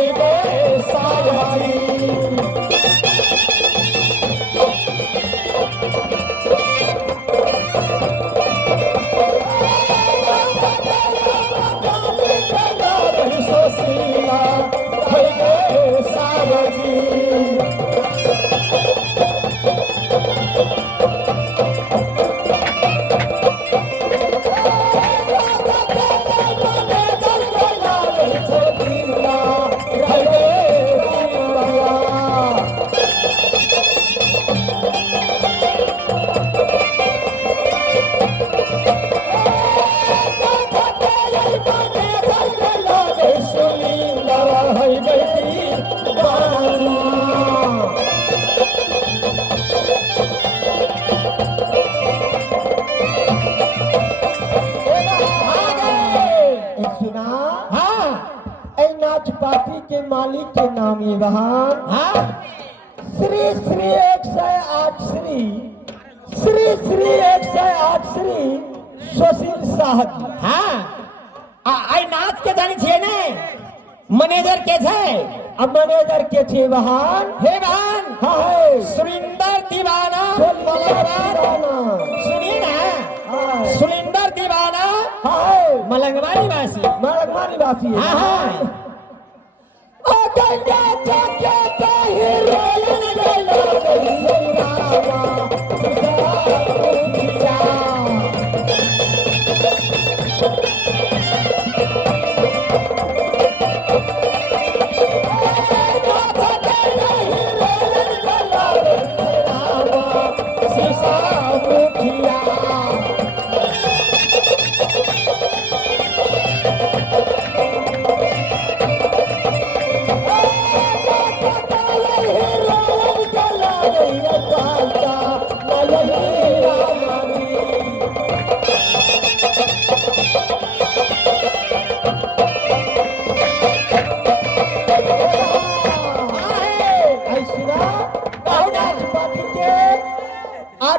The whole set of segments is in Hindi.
भई गे सायाजी सोशीला भई गे सायाजी पार्टी के मालिक के नाम ये वहाँ श्री श्री 108 श्री 108 श्री सुशील साहब। हाँ आई नाच के जानी छे ने मैनेजर के छे अब मैनेजर के छे वहाँ हे बहन हाँ सुरिंदर दीवाना सुनिए ना सुरिंदर दीवाना हाँ मलंगवानी वासी हाँ हाँ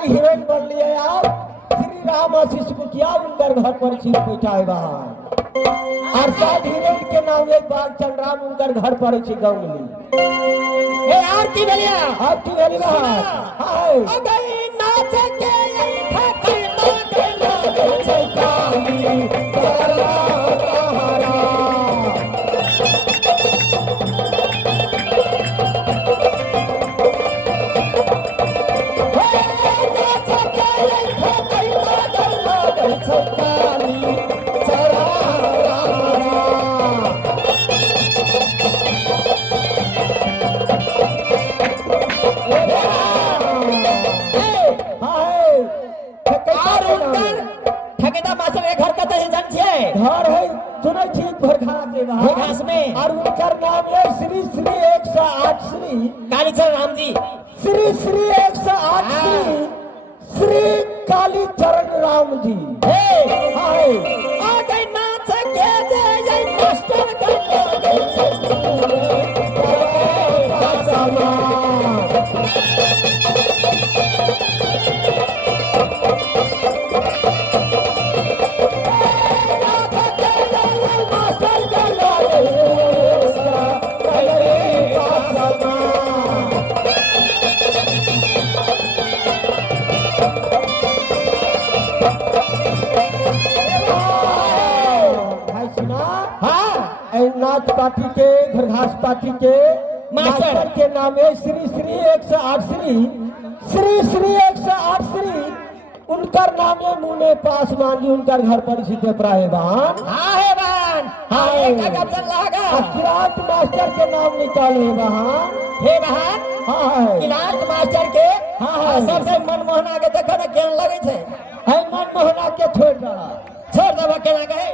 हीरोइन बन लिए आप श्री राम आशीष मुखिया उनकर घर पर चीज बैठाए बाहर और शायद हीरोइन के नाम एक बार चंद्राम उनकर घर पर छी गौली ए आरती बलिया बाहर हाय अगई नाच के ठाके नाच चैताली घर है सुनै छी घोरखा के घोरखास में और उनकर नाम है श्री श्री 108 श्री कालीचरण राम जी श्री श्री 108 श्री कालीचरण राम जी हे हाय आ गई नाच के जय मास्टर नाच पार्टी के घरघास पार्टी के मास्टर के नाम है श्री श्री 108 श्री 108 श्री उनकर नाम है मुने पासवान जी उनकर घर पर स्थित प्रायवान हाँ है बहन हाँ एक अफसर लागा किरात मास्टर के नाम निकाले बहन हे बहन हाँ किरात मास्टर के हाँ सबसे मनमोहना के देखो ना केन लगे छे है मनमोहना के छोड़ दबा केना गए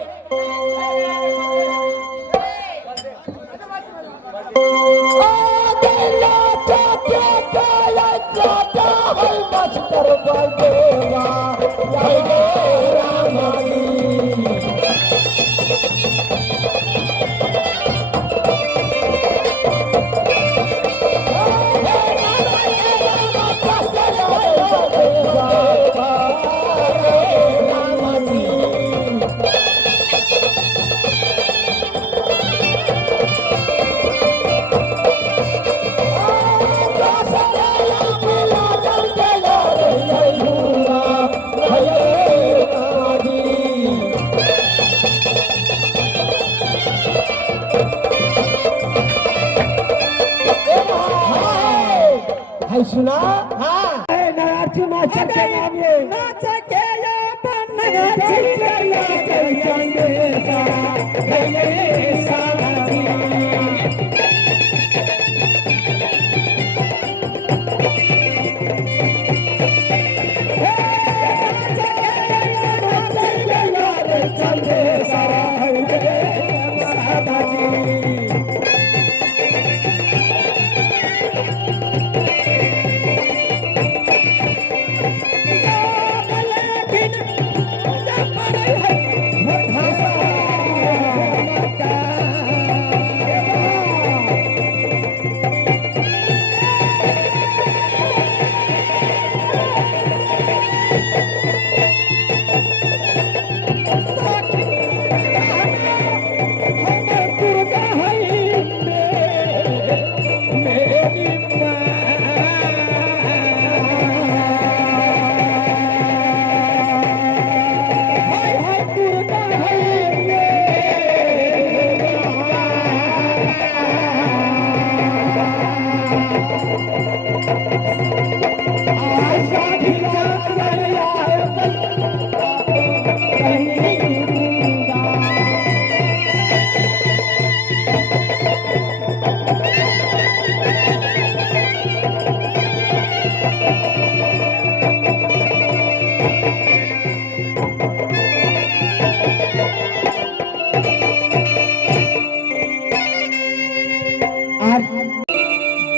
है सुना। हाँ नगाची मास्टर के नाम ये नाच के ये बन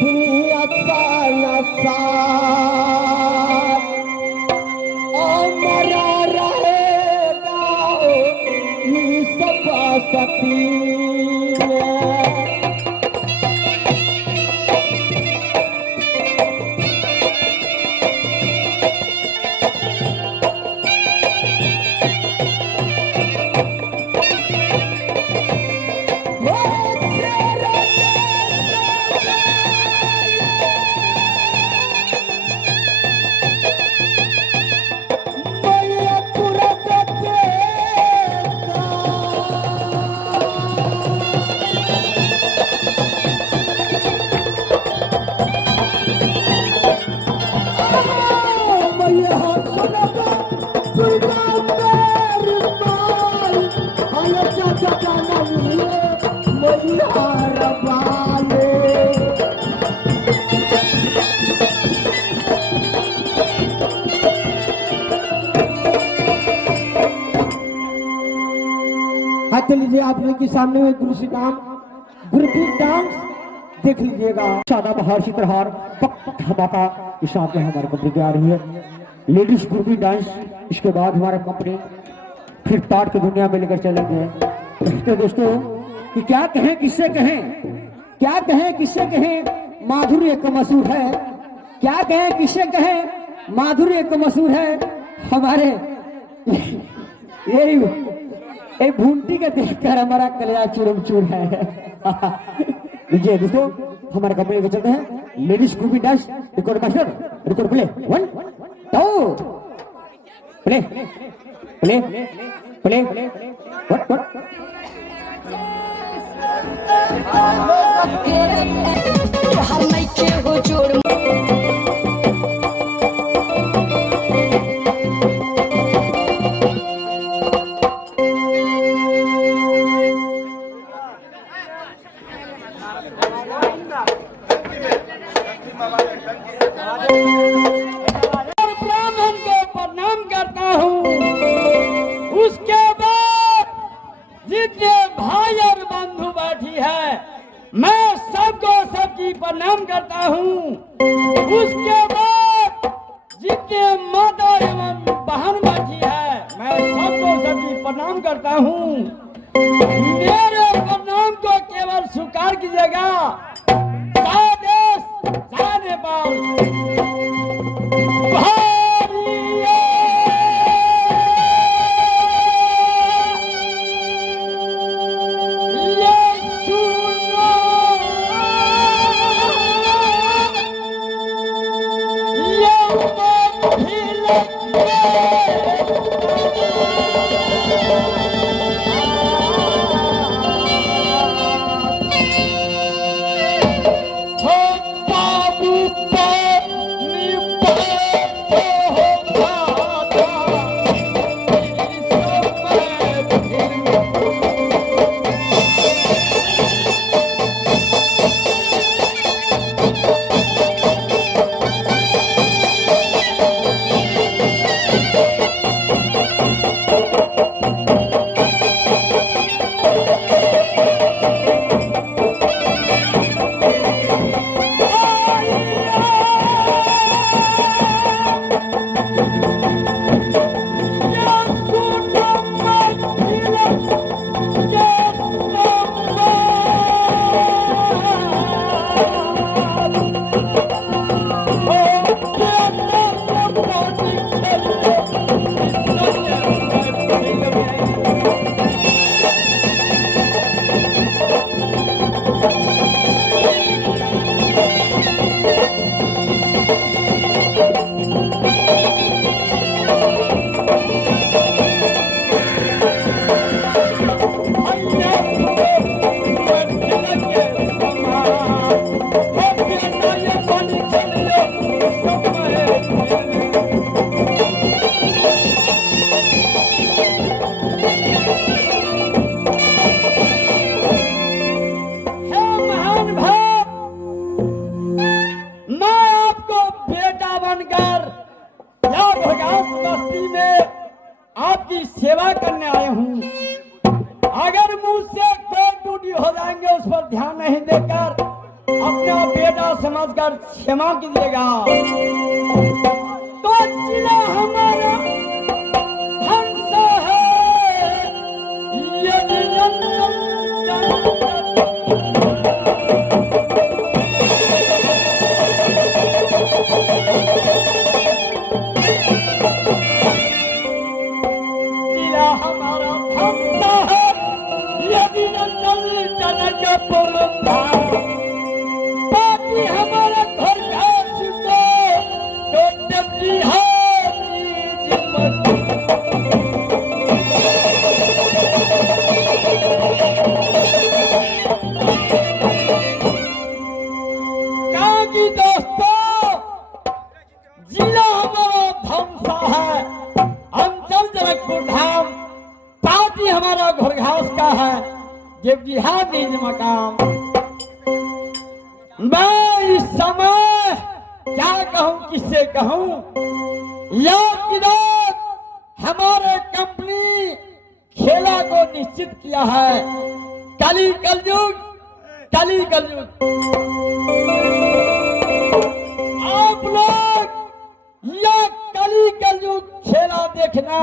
दुनिया सा अमरा रहेगा ये सब सती हाथ लीजिए आप लोग के सामने में गुरुजी डांस देख लीजिएगा। शादा बहार चित्रहार धमाका इस साथ में हमारी कंपनी की आ रही है लेडीज ग्रुपी डांस। इसके बाद हमारा कंपनी फिर पार्ट की दुनिया में लेकर चलेंगे। तो दोस्तों कि क्या कहें किससे कहें, क्या कहें किससे कहें, माधुर्य एक मशहूर है। क्या कहें किससे कहें, माधुर्य एक मशहूर है। हमारे ये भूंटी के देखकर हमारा कलेजा चूरम चूर है। लीजिए दोस्तों हमारे कंपनी में चलते हैं लेडीज ग्रुपी dance. Record master record play 1 2 play play play what हर मैके हो जोड़ ब्राह्मण को प्रणाम करता हूँ। उसके बाद जितने भाई और बंधु बैठी है मैं सबको सबकी प्रणाम करता हूँ। उसके बाद जितने माता एवं बहन बैठी है मैं सबको सबकी प्रणाम करता हूँ। मेरे प्रणाम को केवल स्वीकार कीजिएगा। जय देश जय नेपाल। अपना बेटा समझकर क्षमा कीजिएगा। तो जिला हमारा हंस है, यदि जिला हमारा हंस है, यदि जनक पुरंदा बाकी हमारा घर का सिद्धो तो डबली है कहाँ की दोस्तों, जिला हमारा धमसा है, अंचल जनकपुर धाम, पार्टी हमारा घोरघास का है, ये बिहार निज मकाम। मैं इस समय क्या कहूं, किससे कहूं, याद कीजिए हमारे कंपनी खेला को निश्चित किया है, कली कलयुग, कली कलयुग। आप लोग यह कली कलयुग खेला देखना।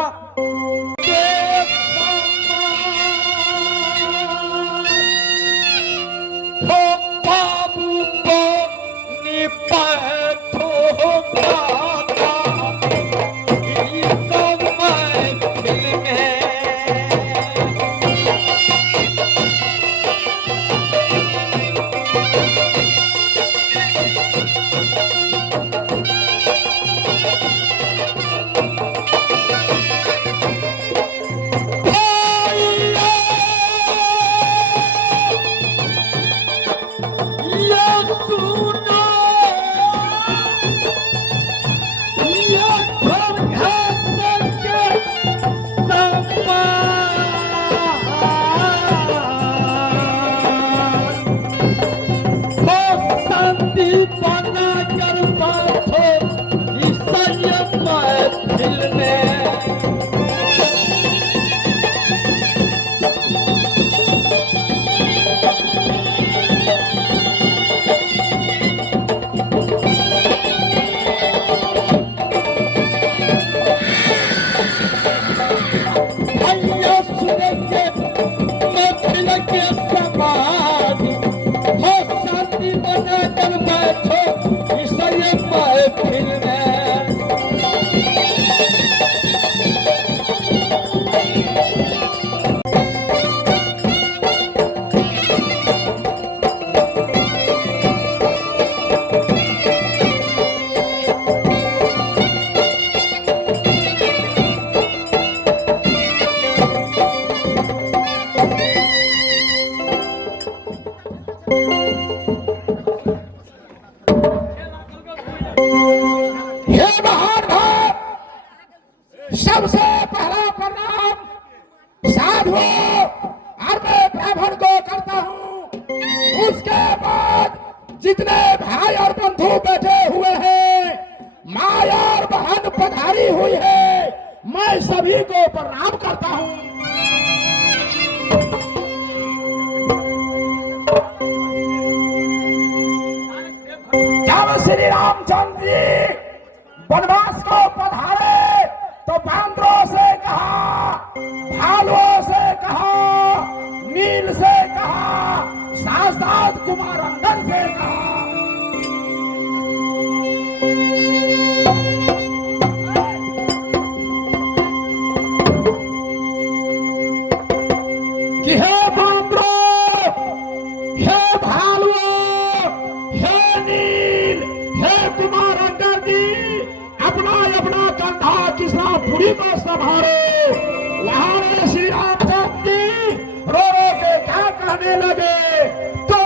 सबसे पहला प्रणाम साधुओं और मैं ब्राह्मण को करता हूँ। उसके बाद जितने भाई और बंधु बैठे हुए हैं, माँ और बहन पधारी हुई है, मैं सभी को प्रणाम करता हूँ। जब श्री रामचंद्र जी वनवास को पधारे तो बांदरों से कहा, भालुओं से कहा, नील से कहा, सासाद कुमार अंगन से कहा। कि हे बांदरों, हे भालुओं, हे नील, हे कुमार अंगन जी, अपना अपना कंधा किसनापुरी को संभाले। वहां ने श्री रामचंद्र जी रो रो के क्या कहने लगे, तो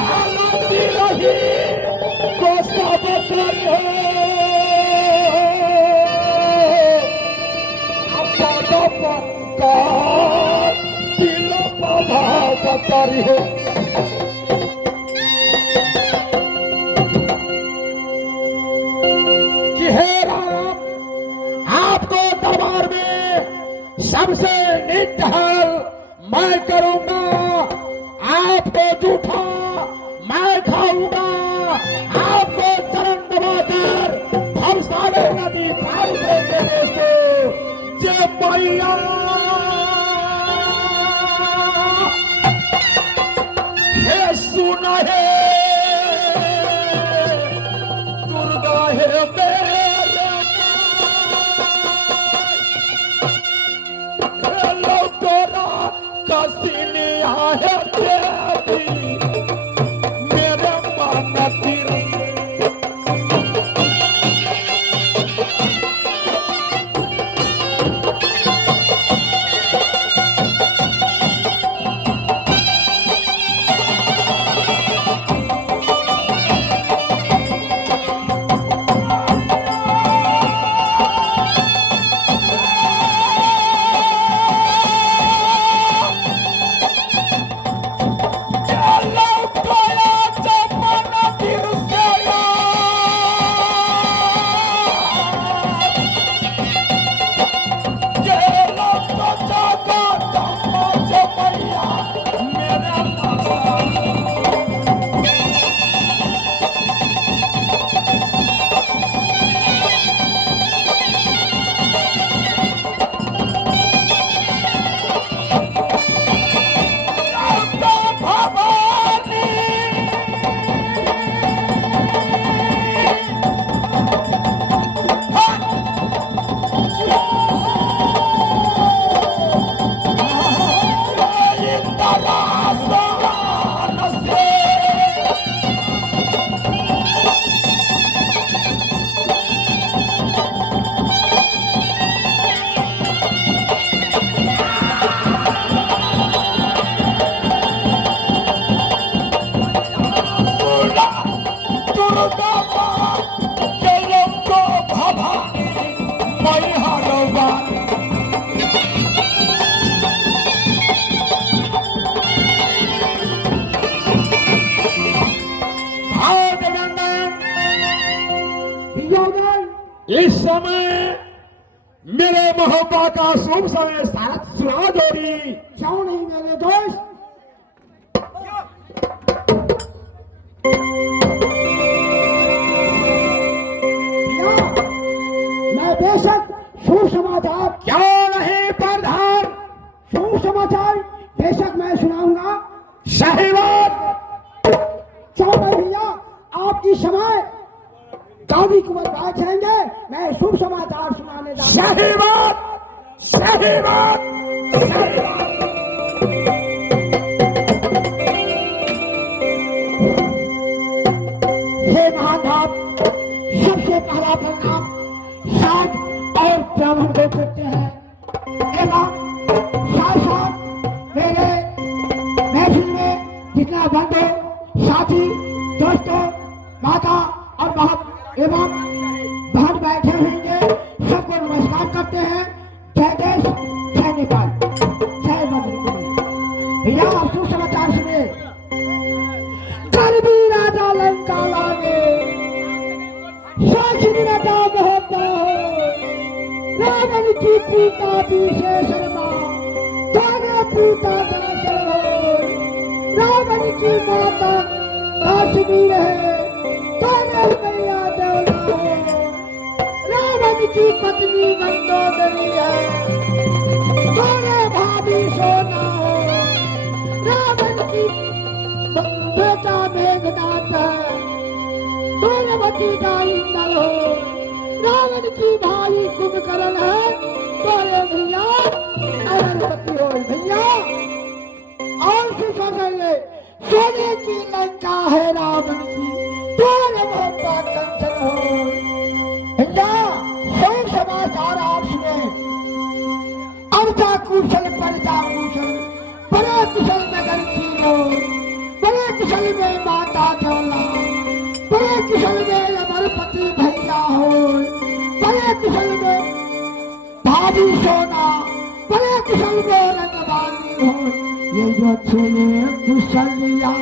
हालती रही को सब करी है। आपको दरबार में सबसे निडर मैं करूंगा आपको जूठा मैं खाऊंगा, आपको चरण दबाकर भवसागर नदी पार करेंगे दोस्तों। जय मैया हे सुना है दुर्गा है मेरे हेलो तोरा कसिनिया है देवी मेरे मन तेरे इस समय मेरे मोहब्बा का शुभ समय सारथ सुना जोड़ी क्यों नहीं मेरे दोस्त? मैं बेशक शुभ समाचार क्यों नहीं प्रधान शुभ समाचार बेशक मैं सुनाऊंगा। सही बात क्यों नहीं भैया आपकी समय दादी कुंवर बैठेंगे, मैं शुभ समाचार सुनाने जा रहा हूं। सही बात सही बात सही बात हे महाधाप सबसे पहला प्रणाम साध और ब्राह्मण को करते हैं एवं साथ साथ मेरे महफिल में जितना बंधु साथी दोस्तों माता और बहन एवं बहन बैठे होंगे सबको नमस्कार करते हैं। जय देश जय नेपाल जय मधुर। भैया आप सुसमाचार सुनिए। करबी राजा लंका लागे साक्षी राजा होता है रावण की पीता विशेषण तारे पीता दरअसल रावण की माता काश्मीर है तारे मैया देवला हो रावण की पत्नी मंदोदरी है तारे भाभी सोना हो रावण की बेटा मेघनाथ है सूर्यवती का इंद्र हो रावण की भाई कुंभकर्ण है तोरे भैया अरबपति हो भैया और फिर समझेंगे सोने की लंका है रावण की तोरे मोहब्बा कंचन हो भैया सब समाचार आप सुने। अर्जा कुशल प्रजा कुशल बड़े कुशल नगर की हो बड़े कुशल में माता चौला बड़े कुशल में अमरपति भैया हो बड़े कुशल में भाभी सोना बड़े कुशल में रंगवानी हो ये जो चले कुशलिया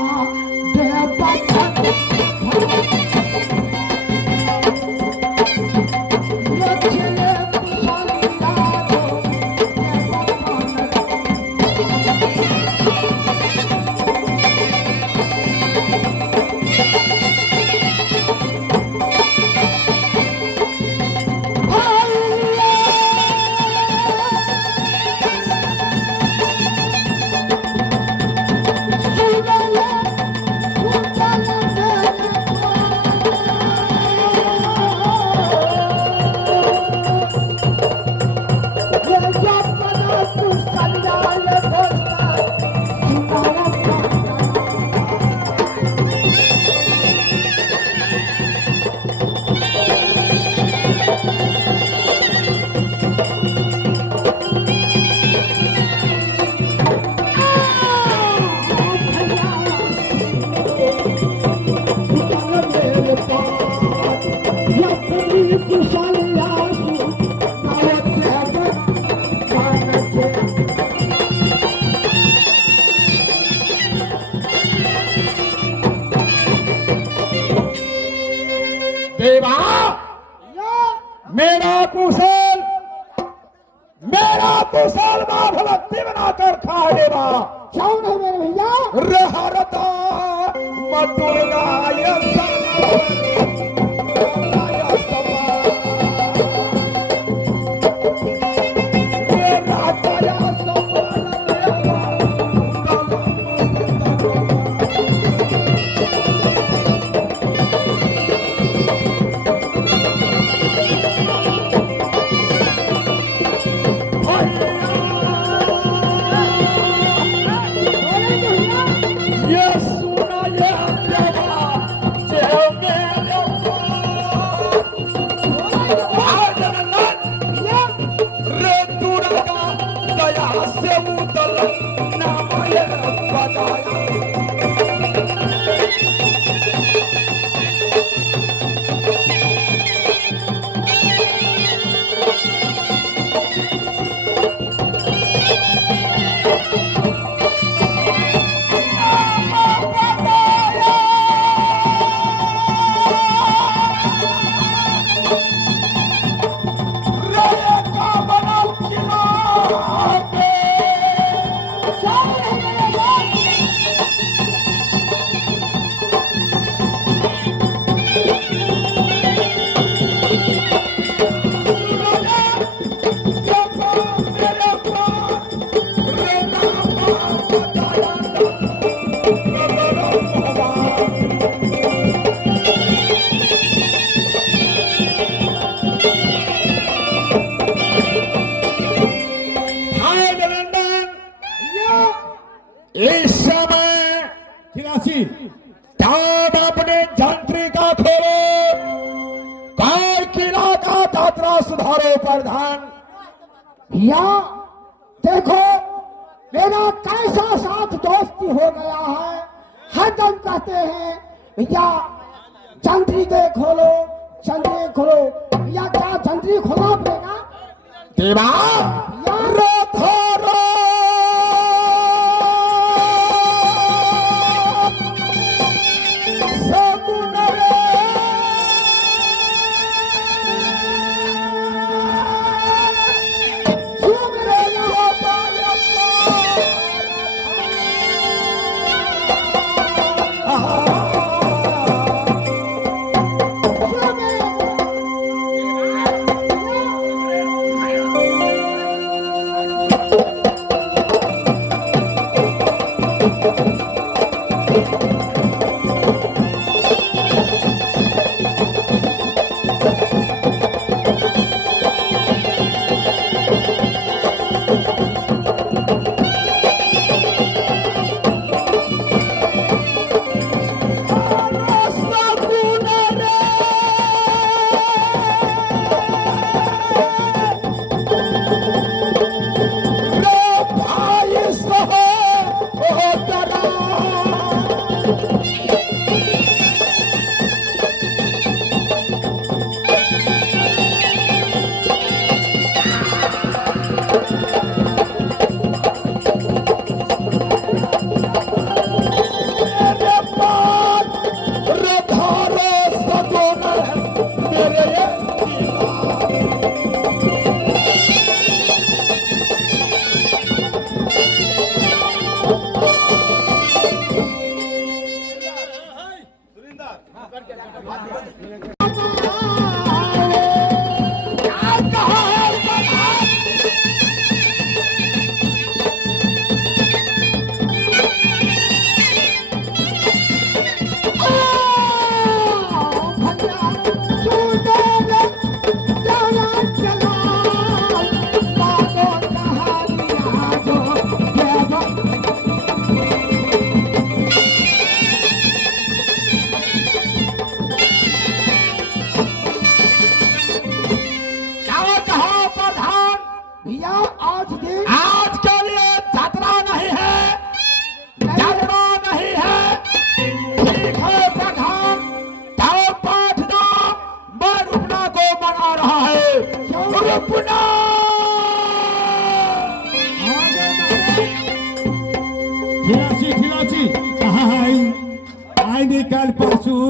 कुशल मेरा कुशल माँ भक्ति बनाकर खा देवा कौन है मेरे भैया? रहरता मधुरगाय इस समय खिलासी टाप अपने जंत्री का खोलो, काय किला का यात्रा सुधारो प्रधान। भैया देखो मेरा कैसा साथ दोस्ती हो गया है। हरदम कहते हैं भैया जंत्री के खोलो, जंत्री खोलो। भैया क्या जंत्री खोलना पड़ेगा? देवा खिलासी आएंगे कल परसों।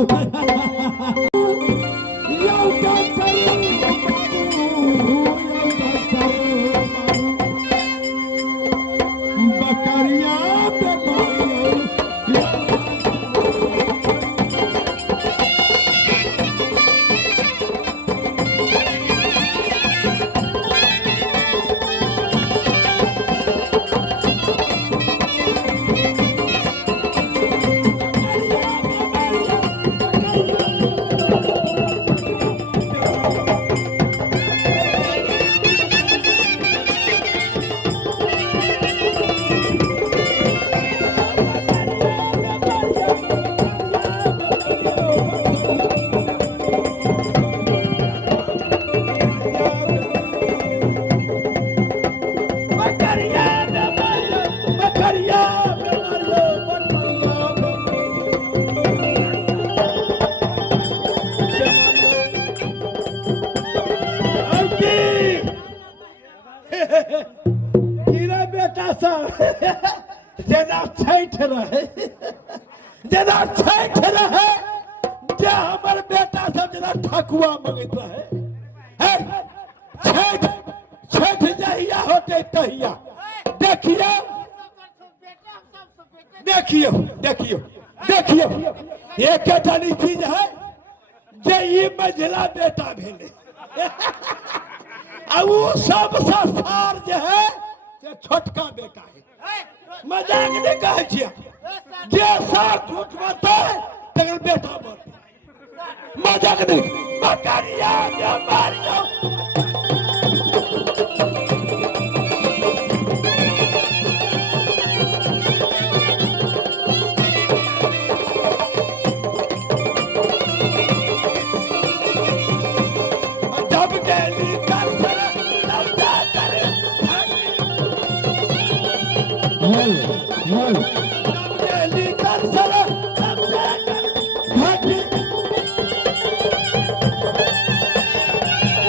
जेना छैठ रहे जेना छैठ रहे जे हमर बेटा सब जेना ठकुआ मंगैत रहे हे, छैठ छैठ जहिया होते तहिया देखियो देखियो देखियो देखियो एक चीज है जे ई मझिला बेटा भेले आ वो सबसे सार जे है से छोटका बेटा है। मजाक नहीं कहे छियै जे सार झूठ बताए तकर बेटा मरते मजाक नहीं बकरिया जे मारियो जब गेली कर तब जा करे जब गेली कर तब जा करे भागी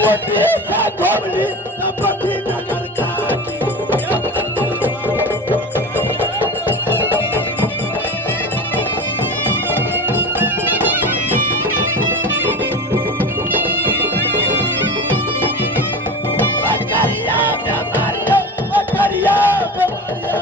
वटी का घोमली तब पति नगर काटी बकरिया बेमारियो बकरिया बेमारियो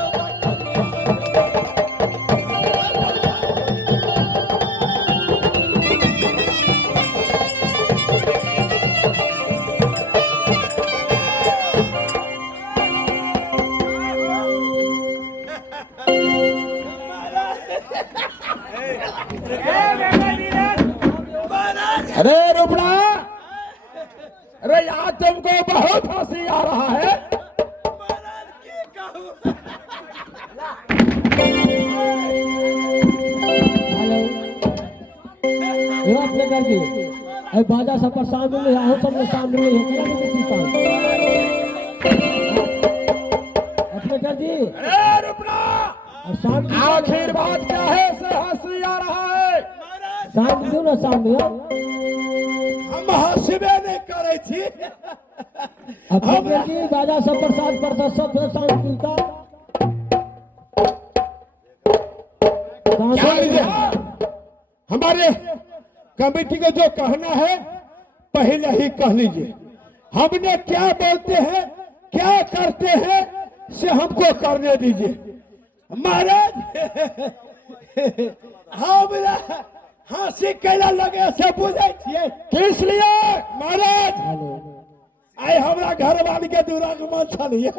अरे रुपड़ा, अरे यार तुमको बहुत हंसी आ रहा है। प्लेटर जी अरे बाजा सब पर शामिल है हो सब लोग शामिल है प्लेटर जी अरे रुपड़ा, शाम आखिर बात क्या है से हंसी आ रहा है? शाम क्यों ना शाम हम हंसबे नहीं करे छी प्लेटर जी बाजा सब प्रसाद प्रसाद सब शाम मिलता क्या लीजिए हमारे कमेटी को जो कहना है पहले ही कह लीजिए। हमने क्या बोलते हैं क्या करते हैं से हमको करने दीजिए महाराज। हमरा हंसी कैला लगे से बुझे छिए किस लिए महाराज आइ हमरा घर वाली के दूरा के मन छलिए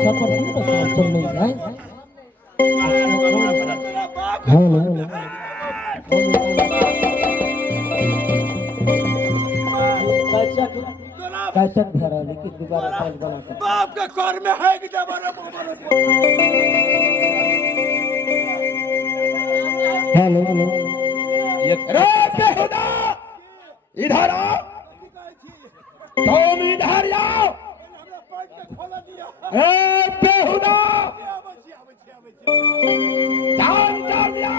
सफर चल रही है कैसेट भरा लेकिन दोबारा फाइल बना कर बाप के घर में है कि जमाना हेलो हेलो अरे बेहुदा, इधर आओ, तुम इधर आओ। ए बेहुदा, काम कर दिया।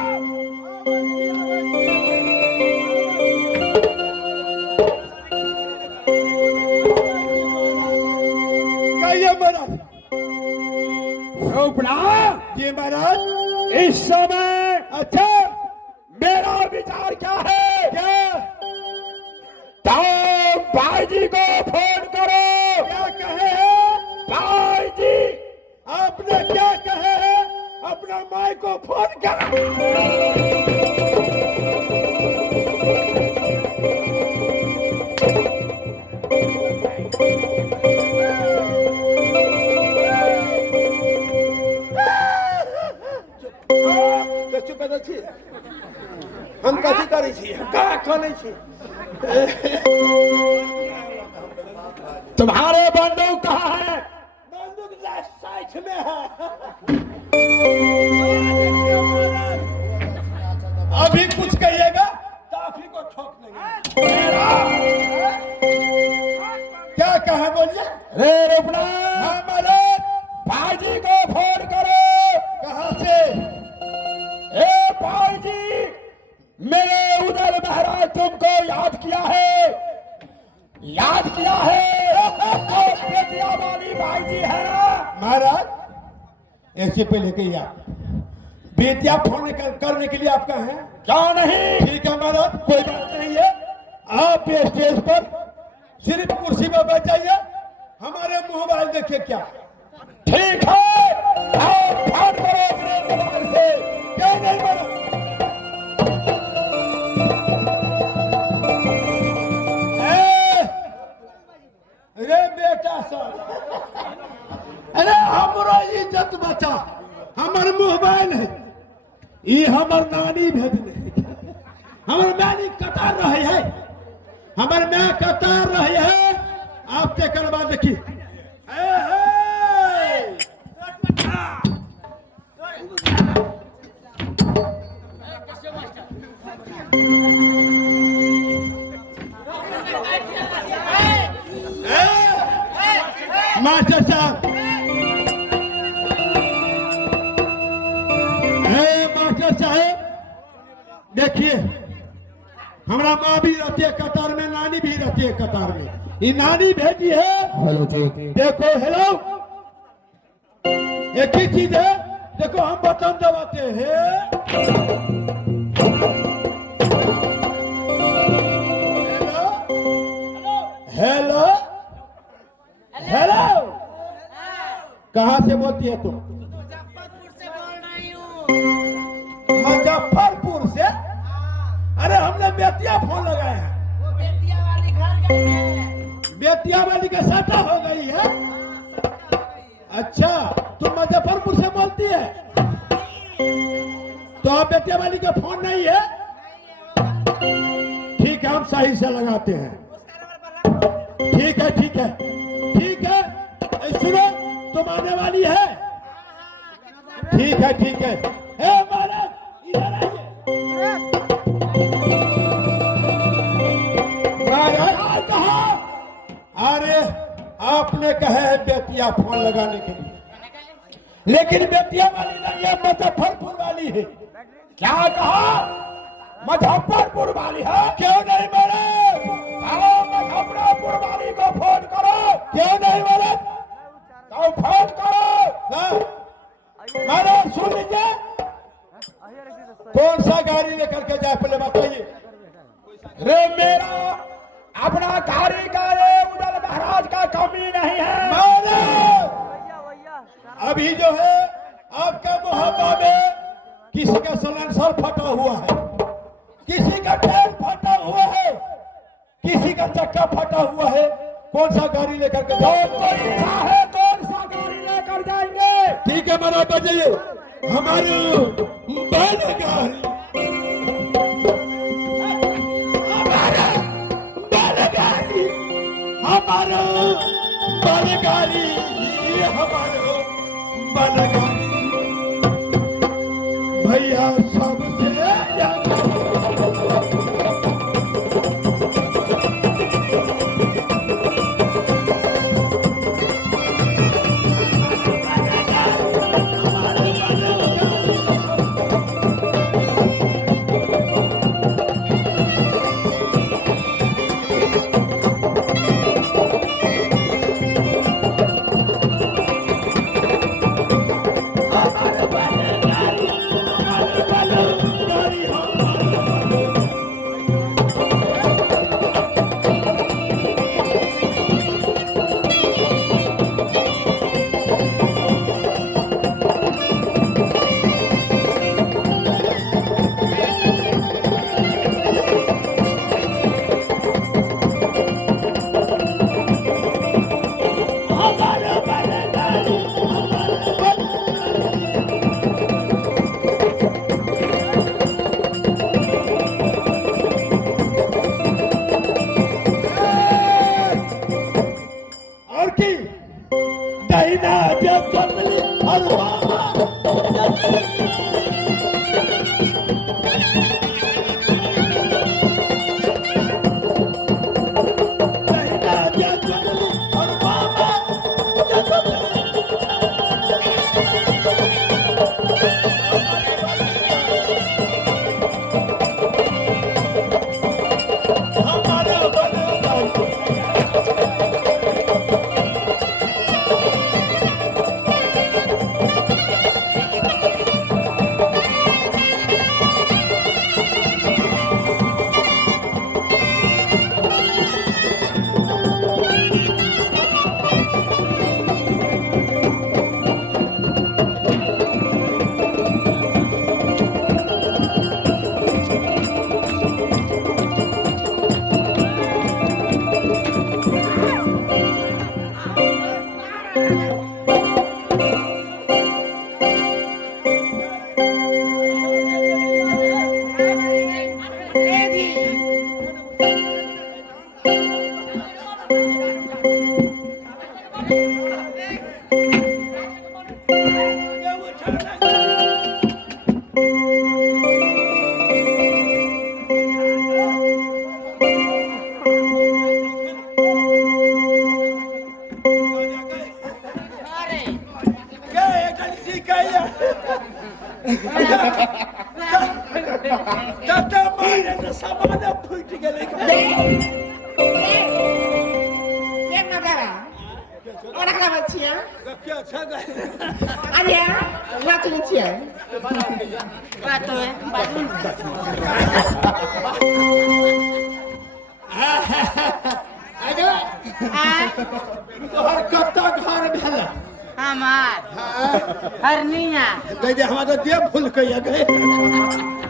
कहिए महाराज। रुपड़ा, जी महाराज। इस समय अच्छा मेरा विचार क्या है? क्या तुम भाई जी को फोन करो। क्या कहे हैं भाई जी, आपने क्या कहे हैं अपना माई को फोन करो। चुप बैठल छी हम कथी करै छी का करै छी तुम्हारे बंदूक कहाँ है? बंदूक साइड में है। अभी कुछ कहिएगा काफी को ठोक देंगे। क्या कहा बोलिए। रे रुपना, हमारे भाई जी को फोन करो। कहाँ से ए भाई जी, मेरे उधर तुमको याद किया है, याद किया है तो बेटिया वाली भाई जी है। महाराज ऐसे पे लेके या बेटिया फोन करने के लिए आपका है क्या नहीं? ठीक है महाराज, कोई बात नहीं है। आप ये स्टेज पर सिर्फ कुर्सी पर बैठ जाइए, हमारे मोबाइल देखिए क्या। ठीक है, आप ध्यान करो अपने मोबाइल से। क्यों नहीं महाराज? अरे बेटा सर, अरे हमारा इज्जत बचा, हमार मोबाइल है, ये हमार नानी भेजने, हमार नानी कतार रही है, हमार मैं कतार रही है। आप ते करवा देखिए। मास्टर साहब, मास्टर साहब देखिए, हमारा माँ भी रहती है कतार में, नानी भी रहती है कतार में। ये नानी भेजी है, हेलो जी, देखो हेलो, एक ही चीज है, देखो हम बटन दबाते हैं, हेलो हेलो, कहाँ से बोलती है तुम? मुजफ्फरपुर से? अरे हमने बेतिया फोन लगाया है। बेतिया वाली का सटा हो गई है। अच्छा, तुम मुजफ्फरपुर से बोलती है, तो आप बेतिया वाली का फोन नहीं है? ठीक है, हम सही से लगाते हैं। ठीक है ठीक है ठीक है, सुनो, तुम आने वाली है? ठीक है ठीक है। महाराज इधर आइए। महाराज कहा? अरे आपने कहा है बेतिया फोन लगाने के लिए, लेकिन बेतिया वाली नहीं है, मुजफ्फरपुर वाली है। क्या कहा? मुजफ्फरपुर वाली है? क्यों नहीं महाराज? आओ मुजफ्फरपुर वाली को फोन करो। क्यों नहीं महाराज? तो फोन करो। महाराज सुन लीजिए, कौन सा गाड़ी लेकर के जाए पहले बताइए। रे मेरा अपना गाड़ी का रे उदल महाराज का कमी नहीं है। महाराज अभी जो है आपका मोहब्बा में किसी का सलेंसर फटा हुआ है, किसी का टायर फटा हुआ है, किसी का चक्का फटा हुआ है। कौन सा गाड़ी लेकर के जाओ? है कौन सा गाड़ी लेकर जाएंगे? ठीक है महाराज, बजाइए हमारी बैलगाड़ी, हमारा बैलगाड़ी, हमारा बैलगाड़ी, हमारा बैलगाड़ी भैया सबसे ज्यादा। Hello. उल्टी के लेके ये मगरा और कला बच्चिया क्या अच्छा गए अरे बात नहीं है बात है अरे तोहर कत्ता घर भेला हमार हरनिया गए दे हमारा दे भूल के आ गए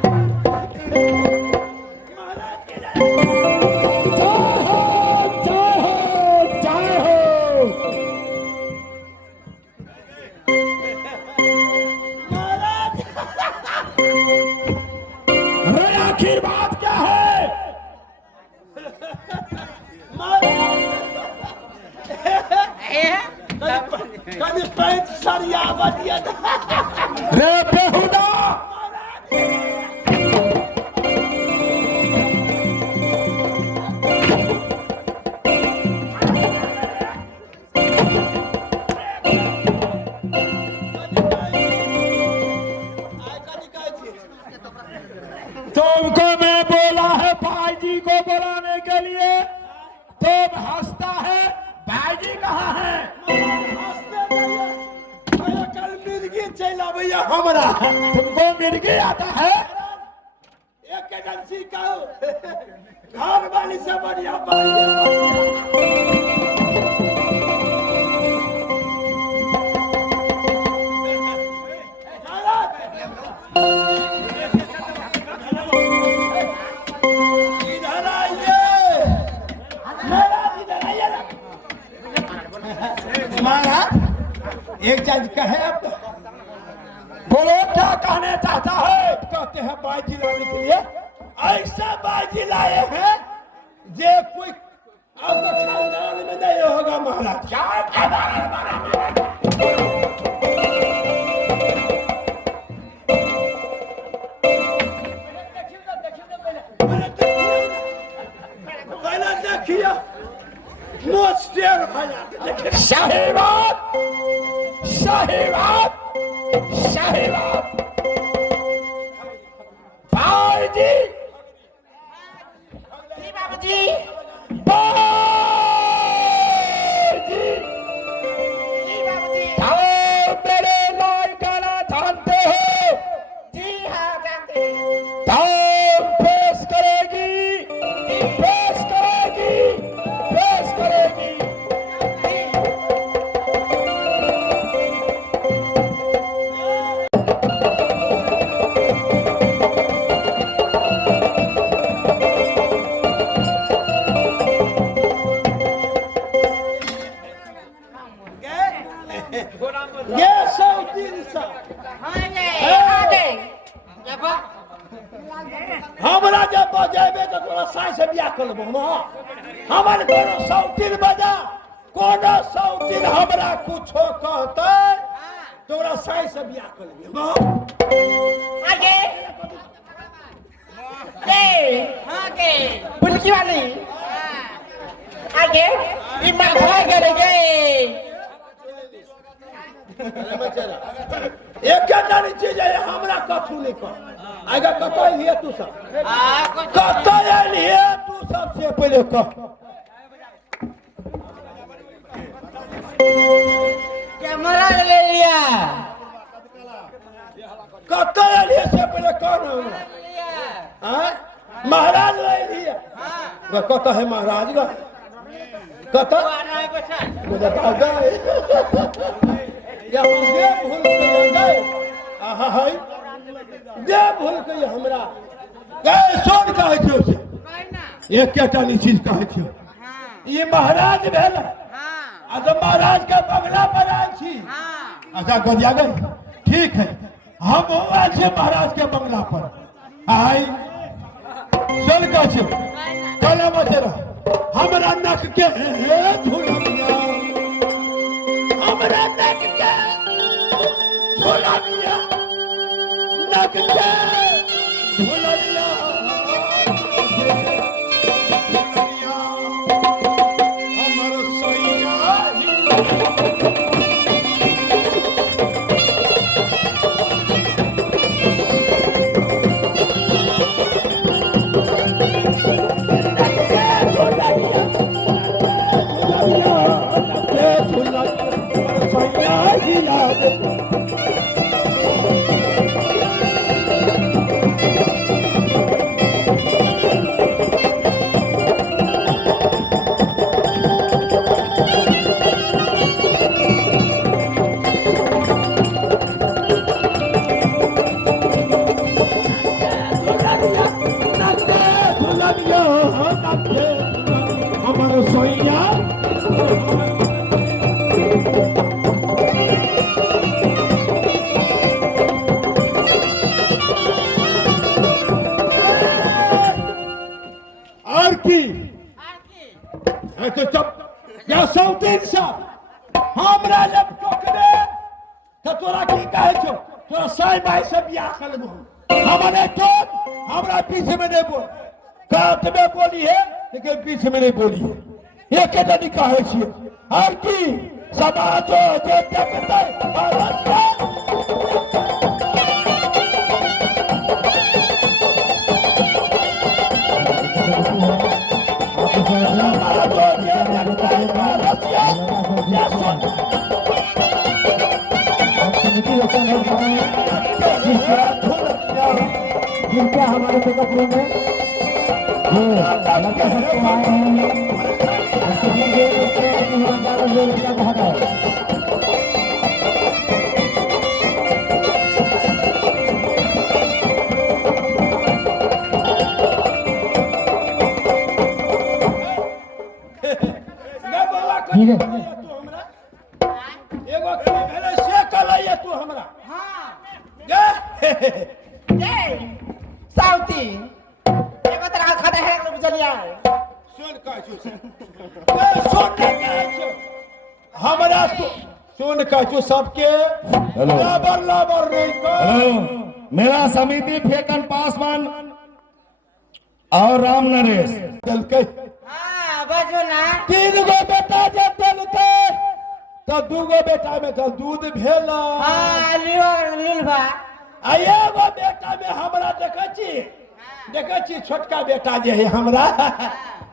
अरे आखिर बात क्या है कभी पैंट सरिया बदिया रे बेहुदा तुमको मैं बोला है भाई जी को बुलाने के लिए तुम हंसता है भाई जी कहाँ है कल मिर्गी चला भैया हमारा तुमको मिर्गी आता है एक एजेंसी का घर वाली से बढ़िया इधर आइए महाराज एक चीज कहे आप बोलो क्या कहना चाहता है कहते हैं बाजी लाने के लिए ऐसा बाजी लाए हैं जे कोई आपका खानदान में नहीं होगा महाराज क्या पहले देखिए मोस्टेर भैया शाहीबाद शाहीबाद शाहीबाद भाई जी बाबूजी भाई जी बाबूजी आओ मेरे लाल गाना जानते हो जी हाँ जानते धाम पेश करेगी पेश करेगी पेश करेगी ये सौतीन सा हमरा जब बजेबे तो तोरा साई से बियाह कर लेबो ना हमर कोनो सौतीन बजा कोनो सौतीन हमरा कुछो कहते तोरा साई से बियाह कर लेबो आगे आगे बुलकी वाली आगे इमा भाग गए एक जानी चीज है हमरा कथू नहीं कर आगे कतो लिए तू सब कतो लिए तू सबसे पहले कह कैमरा ले लिया कतो लिए से पहले कौन है महाराज ले लिया वह कतो है महाराज का कतो बता गए या ये भूल गए आहा हाय ये भूल गई हमरा गए सोन कहे छे उसे एक केटा नी चीज कहे छे ये महाराज भेल आ तो महाराज के बंगला पर आल छी अच्छा गदिया गए ठीक है हम आल छे महाराज के बंगला पर आई चल कहे छे चले बचेरा हमरा नक के झूला हमरा नक के झूला दिया नक के झूला दिया हमर सैया और की तो चुप या सौतीन साहब हमरा जब टोकरे तो तोरा की कहे छो तोरा साई भाई से बियाह कर लेबो हमने तो हमरा पीछे में नहीं बोल काट में बोली है लेकिन पीछे में नहीं बोली है ये केटा नहीं कहे छिए और की समाज जे देखते जिनका हमारे पिकअप रूम में लड़का सबको आए हैं ठीक है एगो भेले से कलैया तू हमरा साउती एगो तरह खाता है बुझलिया सुन कहै सुन कहै हमरा तू सुन कहै सबके लाबर लाबर नहीं कर मेरा समिति फेकन पासवान और राम नरेश दलकै हां बजो ना 3 गो बेटा जब दलकै तो 2 गो बेटा में तो दूध भेला हां लियो लीलबा आ एगो बेटा में हमरा देखै छी छोटका बेटा जे है हमरा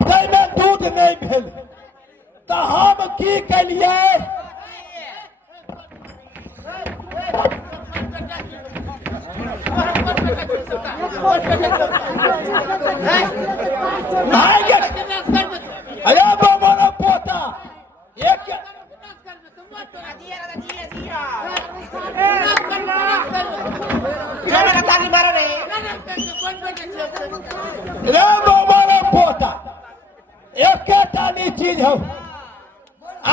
तै में दूध नहीं भेल तो हम की कलिए अरे बाबा पोता एक रे बाबा पोता एक टानी चीज हो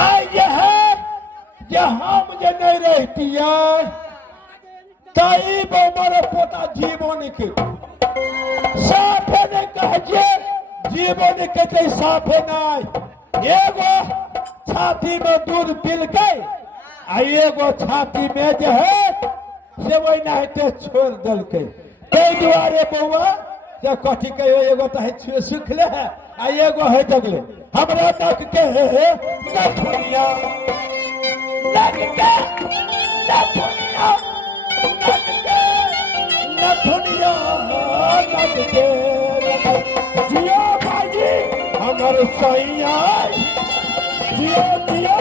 आई ये है जे हम जे नहीं रहती ताई बाबा पोता जीवन के साफे नहीं कहे जीवन के साफे नहीं एगो छाती में दूध पिल के आ एगो छाती में जो है से वही नहते छोड़ दल के कई दुआरे बउआ जे कथी के एगो तो है सुखले है आ एगो है जगले हमरा नक के है नथुनिया नक के नथुनिया नक के नथुनिया नक के जियो भाई हमर सैया जियो जियो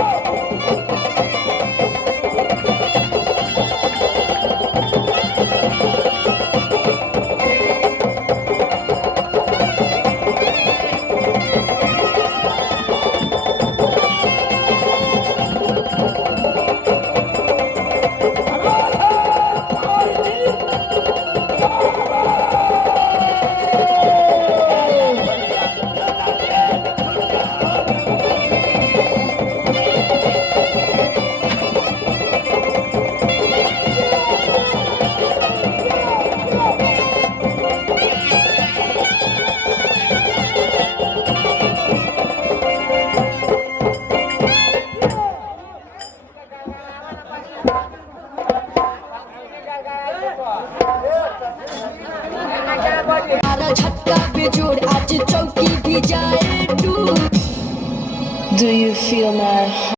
झटका बेजोड़ आज चौकी भी जाए टूट। Do you feel my